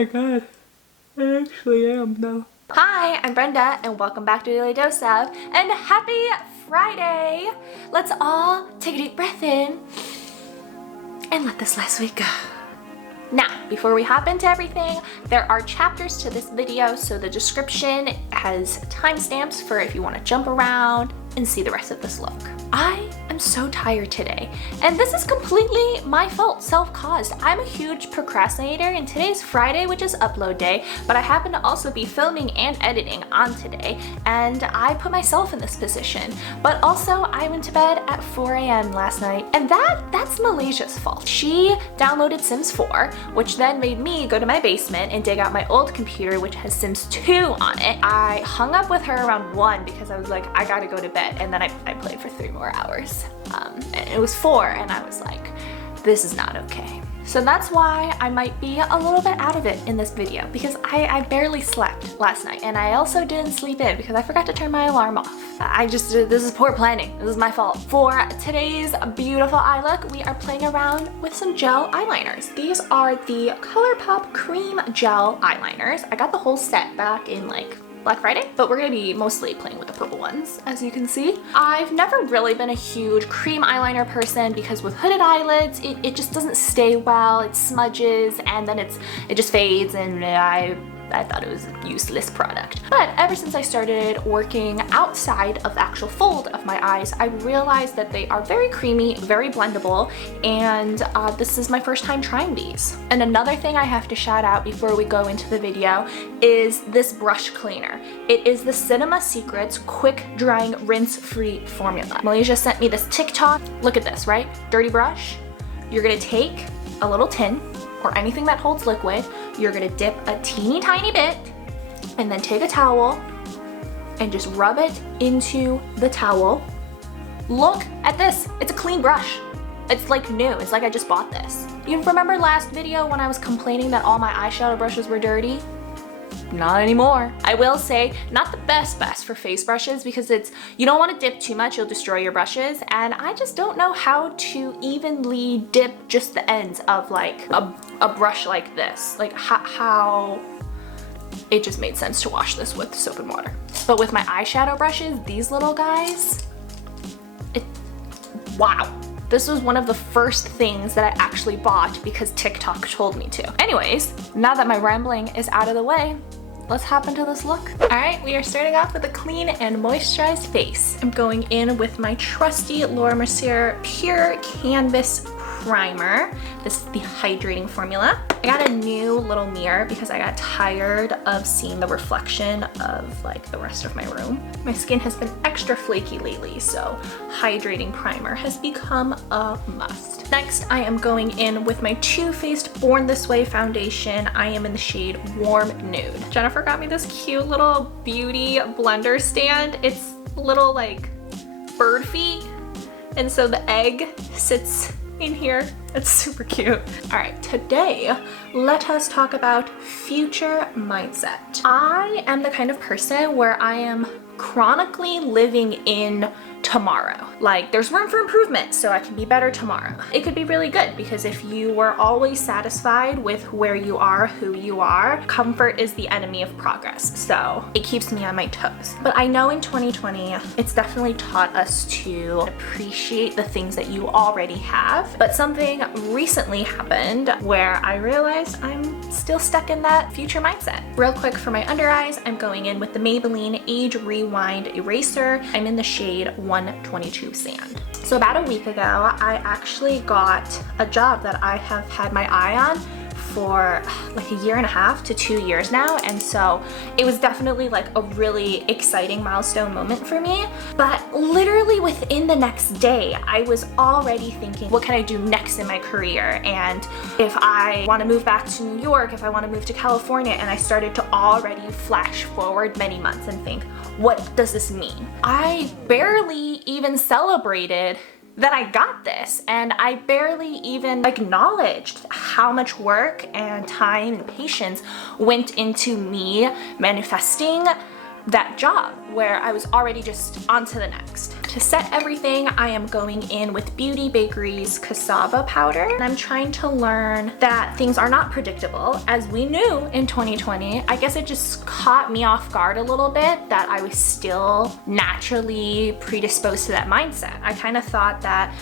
my god. I actually am though. Hi, I'm Brenda and welcome back to Daily Dose of, and happy Friday! Let's all take a deep breath in and let this last week go. Now, before we hop into everything, there are chapters to this video, so the description has timestamps for if you want to jump around and see the rest of this look. I am so tired today, and this is completely my fault, self-caused. I'm a huge procrastinator, and today's Friday, which is upload day, but I happen to also be filming and editing on today, and I put myself in this position. But also, I went to bed at 4 a.m. last night, and that's Malaysia's fault. She downloaded Sims 4, which then made me go to my basement and dig out my old computer, which has Sims 2 on it. I hung up with her around 1 because I was like, I gotta go to bed, and then I played for 3 more hours. And it was 4, and I was like, this is not okay. So that's why I might be a little bit out of it in this video, because I barely slept last night, and I also didn't sleep in because I forgot to turn my alarm off. This is poor planning. This is my fault. For today's beautiful eye look, we are playing around with some gel eyeliners. These are the Colourpop Creme gel eyeliners. I got the whole set back in like Black Friday, but we're gonna be mostly playing with the purple ones, as you can see. I've never really been a huge cream eyeliner person because with hooded eyelids, it just doesn't stay well, it smudges, and then it just fades, and I thought it was a useless product. But ever since I started working outside of the actual fold of my eyes, I realized that they are very creamy, very blendable, and this is my first time trying these. And another thing I have to shout out before we go into the video is this brush cleaner. It is the Cinema Secrets Quick Drying Rinse-Free Formula. Malaysia sent me this TikTok. Look at this, right? Dirty brush. You're gonna take a little tin, or anything that holds liquid, you're gonna dip a teeny tiny bit, and then take a towel and just rub it into the towel. Look at this, it's a clean brush. It's like new, it's like I just bought this. You remember last video when I was complaining that all my eyeshadow brushes were dirty? Not anymore. I will say, not the best for face brushes, because you don't want to dip too much, you'll destroy your brushes, and I just don't know how to evenly dip just the ends of like a brush like this. Like how it just made sense to wash this with soap and water. But with my eyeshadow brushes, these little guys, wow. This was one of the first things that I actually bought because TikTok told me to. Anyways, now that my rambling is out of the way, let's hop into this look. All right, we are starting off with a clean and moisturized face. I'm going in with my trusty Laura Mercier Pure Canvas Primer. This is the hydrating formula. I got a new little mirror because I got tired of seeing the reflection of like the rest of my room. My skin has been extra flaky lately, so hydrating primer has become a must. Next, I am going in with my Too Faced Born This Way foundation. I am in the shade Warm Nude. Jennifer got me this cute little beauty blender stand. It's little like bird feet, and so the egg sits in here. It's super cute. All right, today, let us talk about future mindset. I am the kind of person where I am chronically living in tomorrow. Like, there's room for improvement, so I can be better tomorrow. It could be really good because if you were always satisfied with where you are, who you are, comfort is the enemy of progress. So it keeps me on my toes. But I know in 2020, it's definitely taught us to appreciate the things that you already have. But something recently happened where I realized I'm still stuck in that future mindset. Real quick for my under eyes, I'm going in with the Maybelline Age Rewind Eraser. I'm in the shade 122 Sand. So about a week ago, I actually got a job that I have had my eye on for like 1.5 to 2 years now, and so it was definitely like a really exciting milestone moment for me. But literally within the next day, I was already thinking, what can I do next in my career? And if I want to move back to New York, if I want to move to California, and I started to already flash forward many months and think, what does this mean? I barely even celebrated that I got this, and I barely even acknowledged how much work and time and patience went into me manifesting that job, where I was already just on to the next. To set everything, I am going in with Beauty Bakery's cassava powder. And I'm trying to learn that things are not predictable, as we knew in 2020. I guess it just caught me off guard a little bit that I was still naturally predisposed to that mindset. I kind of thought that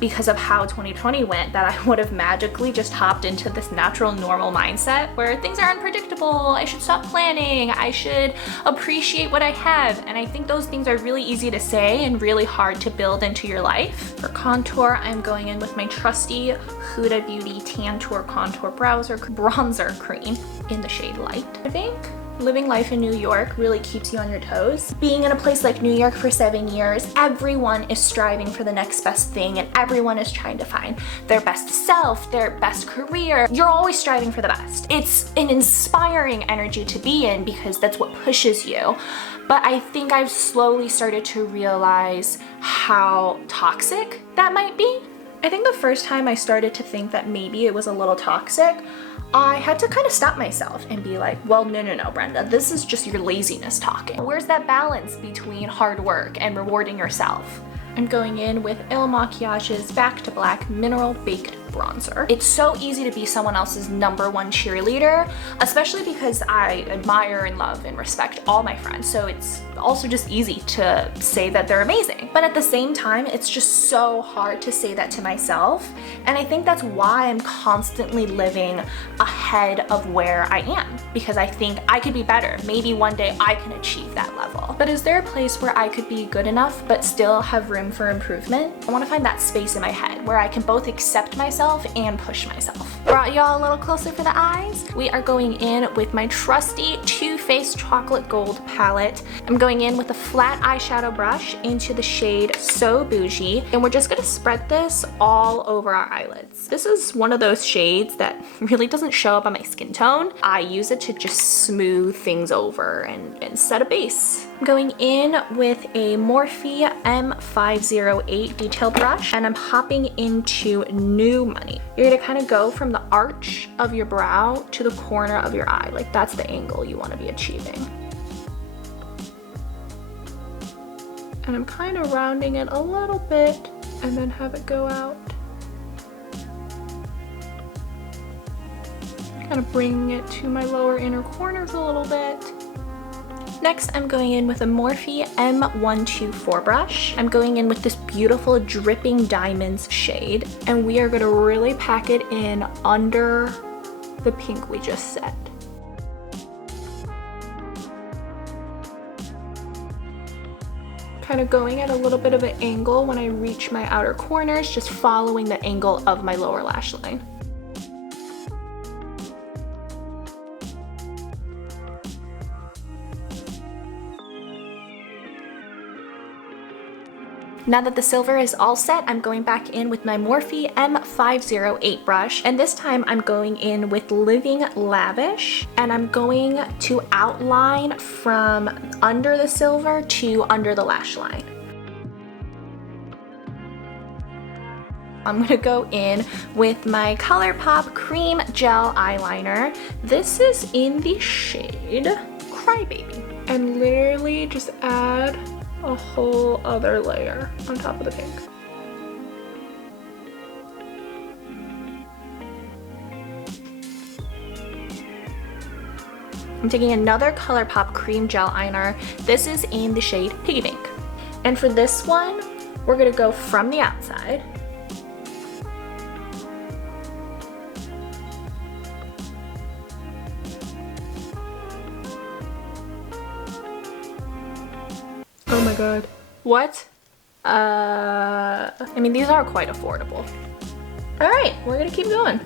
because of how 2020 went, that I would have magically just hopped into this natural normal mindset where things are unpredictable, I should stop planning, I should appreciate what I have. And I think those things are really easy to say and really hard to build into your life. For contour, I'm going in with my trusty Huda Beauty Tantour Contour Bronzer Cream in the shade Light. I think living life in New York really keeps you on your toes. Being in a place like New York for 7 years, everyone is striving for the next best thing and everyone is trying to find their best self, their best career. You're always striving for the best. It's an inspiring energy to be in because that's what pushes you. But I think I've slowly started to realize how toxic that might be. I think the first time I started to think that maybe it was a little toxic, I had to kind of stop myself and be like, well, no, Brenda, this is just your laziness talking. Where's that balance between hard work and rewarding yourself? I'm going in with Il Makiage's Back to Black Mineral Baked Bronzer. It's so easy to be someone else's #1 cheerleader, especially because I admire and love and respect all my friends. So it's also just easy to say that they're amazing. But at the same time, it's just so hard to say that to myself. And I think that's why I'm constantly living ahead of where I am, because I think I could be better. Maybe one day I can achieve that level. But is there a place where I could be good enough but still have room for improvement? I want to find that space in my head where I can both accept myself and push myself. Brought y'all a little closer for the eyes. We are going in with my trusty Too Faced Chocolate Gold palette. I'm going in with a flat eyeshadow brush into the shade So Bougie, and we're just gonna spread this all over our eyelids. This is one of those shades that really doesn't show up on my skin tone. I use it to just smooth things over and set a base. I'm going in with a Morphe M508 detail brush, and I'm hopping into New Money. You're gonna kind of go from the arch of your brow to the corner of your eye. Like, that's the angle you want to be achieving. And I'm kind of rounding it a little bit and then have it go out. Kind of bringing it to my lower inner corners a little bit. Next, I'm going in with a Morphe M124 brush. I'm going in with this beautiful Dripping Diamonds shade, and we are gonna really pack it in under the pink we just set. Kind of going at a little bit of an angle when I reach my outer corners, just following the angle of my lower lash line. Now that the silver is all set, I'm going back in with my Morphe M508 brush, and this time I'm going in with Living Lavish, and I'm going to outline from under the silver to under the lash line. I'm gonna go in with my Colourpop Creme Gel Eyeliner. This is in the shade Crybaby, and literally just add a whole other layer on top of the pink. I'm taking another Colourpop Cream Gel Eyeliner. This is in the shade Piggy Pink. And for this one, we're gonna go from the outside. Oh my god. What? I mean, these are quite affordable. Alright, we're gonna keep going.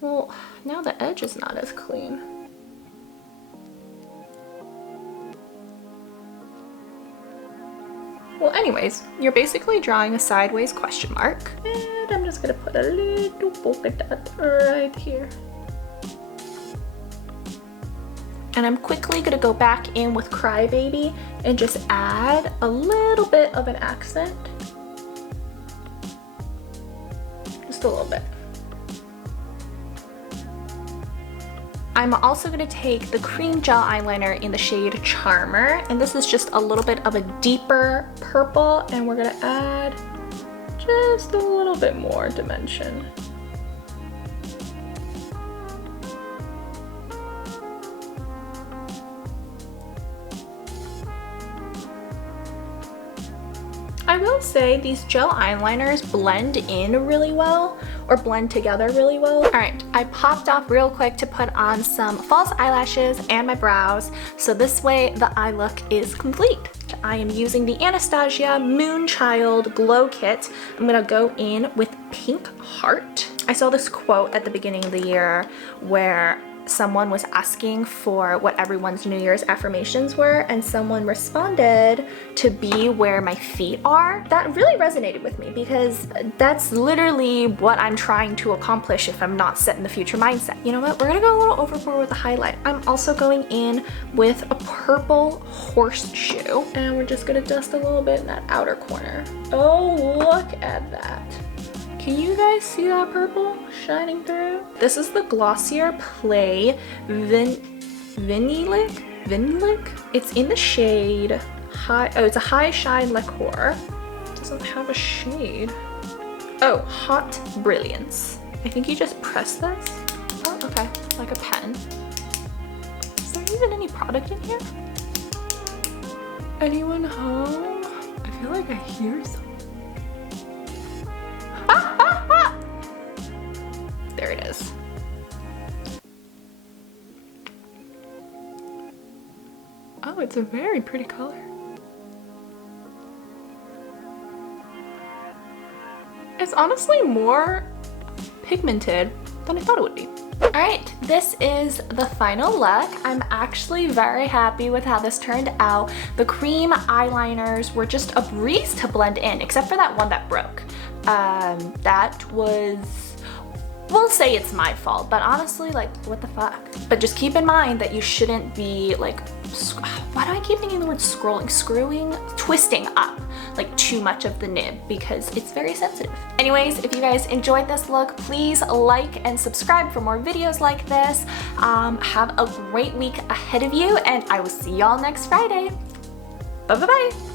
Well, now the edge is not as clean. Well, anyways, you're basically drawing a sideways question mark. And I'm just gonna put a little polka dot right here. And I'm quickly gonna go back in with Crybaby and just add a little bit of an accent. Just a little bit. I'm also gonna take the cream gel eyeliner in the shade Charmer, and this is just a little bit of a deeper purple, and we're gonna add just a little bit more dimension. I will say these gel eyeliners blend in really well, or blend together really well. All right, I popped off real quick to put on some false eyelashes and my brows, so this way the eye look is complete. I am using the Anastasia Moonchild Glow Kit. I'm gonna go in with Pink Heart. I saw this quote at the beginning of the year where someone was asking for what everyone's New Year's affirmations were, and someone responded to be where my feet are. That really resonated with me because that's literally what I'm trying to accomplish if I'm not set in the future mindset. You know what? We're gonna go a little overboard with the highlight. I'm also going in with a purple horseshoe, and we're just gonna dust a little bit in that outer corner. Oh, look at that. Can you guys see that purple shining through? This is the Glossier Play Vinilic? It's in the shade high. Oh, it's a high shine lacquer. It doesn't have a shade. Oh, Haute Brilliance. I think you just press this. Oh, okay, like a pen. Is there even any product in here? Anyone home? I feel like I hear something. There it is. Oh, it's a very pretty color. It's honestly more pigmented than I thought it would be. All right, this is the final look. I'm actually very happy with how this turned out. The cream eyeliners were just a breeze to blend in, except for that one that broke. That was, we'll say it's my fault, but honestly, like, what the fuck? But just keep in mind that you shouldn't be like, why do I keep thinking the word twisting up like too much of the nib, because it's very sensitive. Anyways, if you guys enjoyed this look, please like and subscribe for more videos like this. Have a great week ahead of you, and I will see y'all next Friday. Bye bye bye.